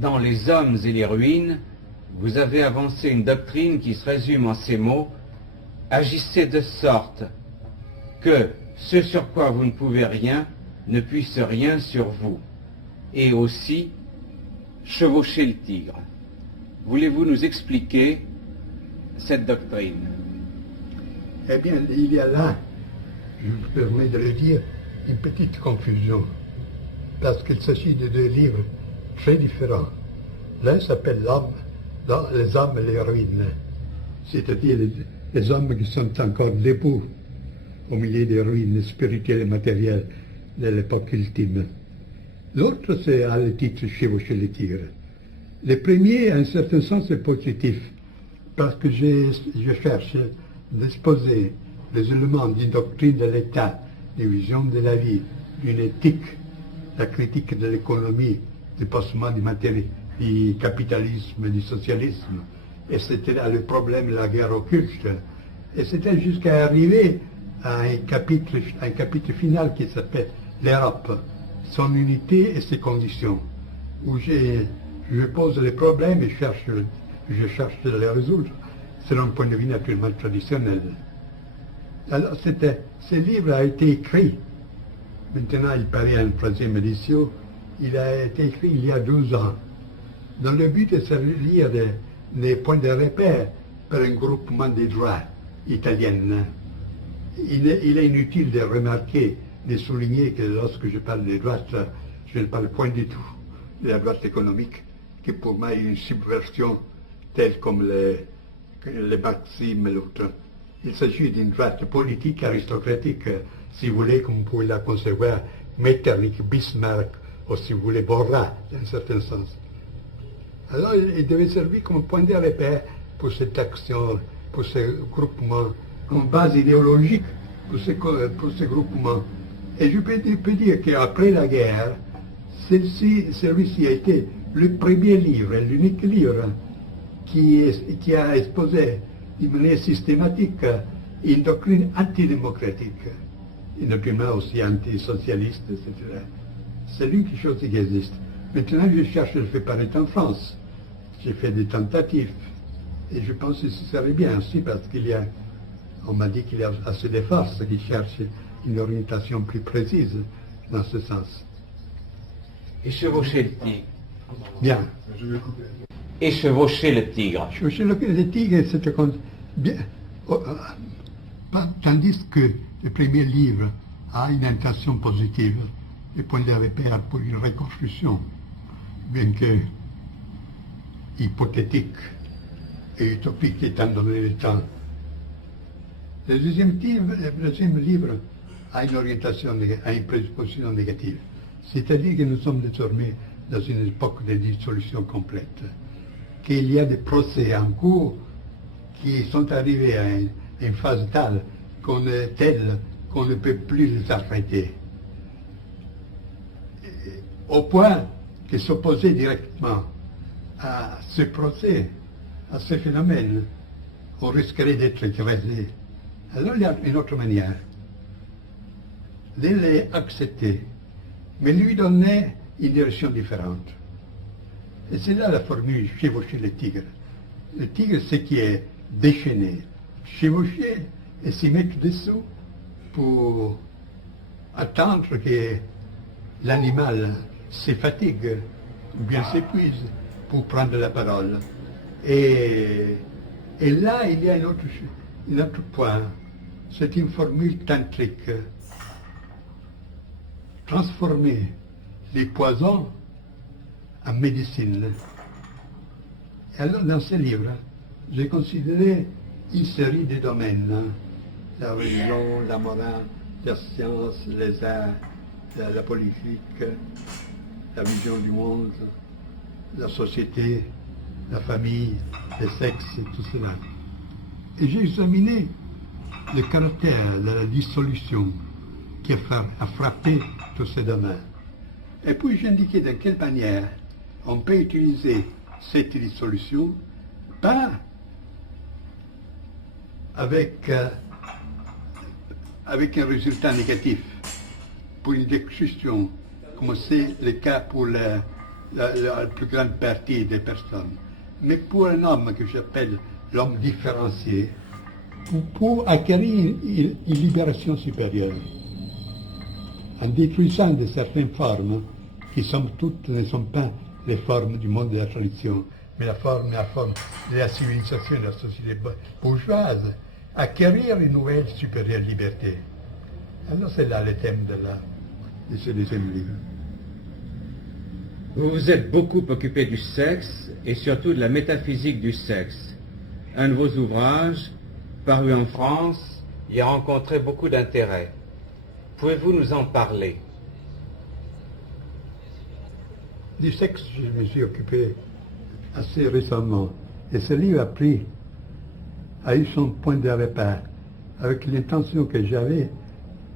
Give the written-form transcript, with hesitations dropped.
dans Les hommes et les ruines, vous avez avancé une doctrine qui se résume en ces mots: agissez de sorte que ce sur quoi vous ne pouvez rien ne puisse rien sur vous. Et aussi, chevaucher le tigre. Voulez-vous nous expliquer cette doctrine? Eh bien, il y a là, je me permets de le dire, une petite confusion. Parce qu'il s'agit de deux livres très différents. L'un s'appelle Les hommes et les ruines. C'est-à-dire les hommes qui sont encore debout au milieu des ruines spirituelles et matérielles de l'époque ultime. L'autre, c'est à le titre Chevaucher le tigre. Le premier, en un certain sens, est positif, parce que je cherche d'exposer les éléments d'une doctrine de l'État, d'une vision de la vie, d'une éthique, la critique de l'économie, du passement du matériel, du capitalisme, du socialisme. Et c'était là le problème de la guerre occulte. Et c'était jusqu'à arriver à un chapitre final qui s'appelle l'Europe, son unité et ses conditions, où je pose les problèmes et je cherche de les résoudre selon un point de vue naturellement traditionnel. Alors ce livre a été écrit, maintenant il paraît en 3e édition, il a été écrit il y a 12 ans, dans le but de servir des points de repère pour un groupement des droits italiens. Il est inutile de remarquer, de souligner que lorsque je parle des droites, je ne parle point du tout de la droite économique, qui pour moi est une subversion telle comme le marxisme et l'autre. Il s'agit d'une droite politique aristocratique, si vous voulez, comme vous pouvez la concevoir, Metternich, Bismarck, ou si vous voulez, Borra, dans un certain sens. Alors il devait servir comme point de repère pour cette action, pour ce groupement, comme base idéologique pour ce groupement. Et je peux dire qu'après la guerre, celui-ci a été le premier livre, l'unique livre qui a exposé d'une manière systématique une doctrine antidémocratique, une doctrine aussi antisocialiste, etc. C'est l'unique chose qui existe. Maintenant, je cherche à le faire paraître en France. J'ai fait des tentatives. Et je pense que ce serait bien aussi parce on m'a dit qu'il y a assez de forces qui cherchent une orientation plus précise dans ce sens. Et chevaucher le tigre. Bien. Et chevaucher le tigre. Chevaucher le tigre, c'était bien. Tandis que le premier livre a une intention positive, le point de repère pour une reconstruction, bien que hypothétique et utopique étant donné le temps. Le deuxième livre a une orientation, a une prédisposition négative. C'est-à-dire que nous sommes désormais dans une époque de dissolution complète, qu'il y a des procès en cours qui sont arrivés à une phase telle qu'on ne peut plus les arrêter. Au point que s'opposer directement à ce procès, à ce phénomène, on risquerait d'être écrasé. Alors il y a une autre manière de les accepter, mais lui donner une direction différente. Et c'est là la formule chevaucher le tigre. Le tigre, c'est qui est déchaîné, chevaucher et s'y mettre dessous pour attendre que l'animal se fatigue ou bien s'épuise pour prendre la parole. Et là, il y a un autre point. C'est une formule tantrique. Transformer les poisons en médecine. Et alors, dans ce livre, j'ai considéré une série de domaines. La religion, la morale, la science, les arts, la politique, la vision du monde, la société, la famille, le sexe, tout cela. Et j'ai examiné le caractère de la dissolution qui a frappé tous ces domaines. Et puis j'ai indiqué de quelle manière on peut utiliser cette dissolution, pas avec un résultat négatif pour une destruction, comme c'est le cas pour la plus grande partie des personnes. Mais pour un homme que j'appelle l'homme différencié, pour acquérir une libération supérieure, en détruisant de certaines formes qui somme toute ne sont pas les formes du monde de la tradition, mais la forme de la civilisation de la société bourgeoise, acquérir une nouvelle supérieure liberté. Alors c'est là le thème de ce deuxième livre. Vous vous êtes beaucoup occupé du sexe et surtout de la métaphysique du sexe. Un de vos ouvrages, paru en France, y a rencontré beaucoup d'intérêt. Pouvez-vous nous en parler? Du sexe, je me suis occupé assez récemment. Et ce livre a eu son point de repère, avec l'intention que j'avais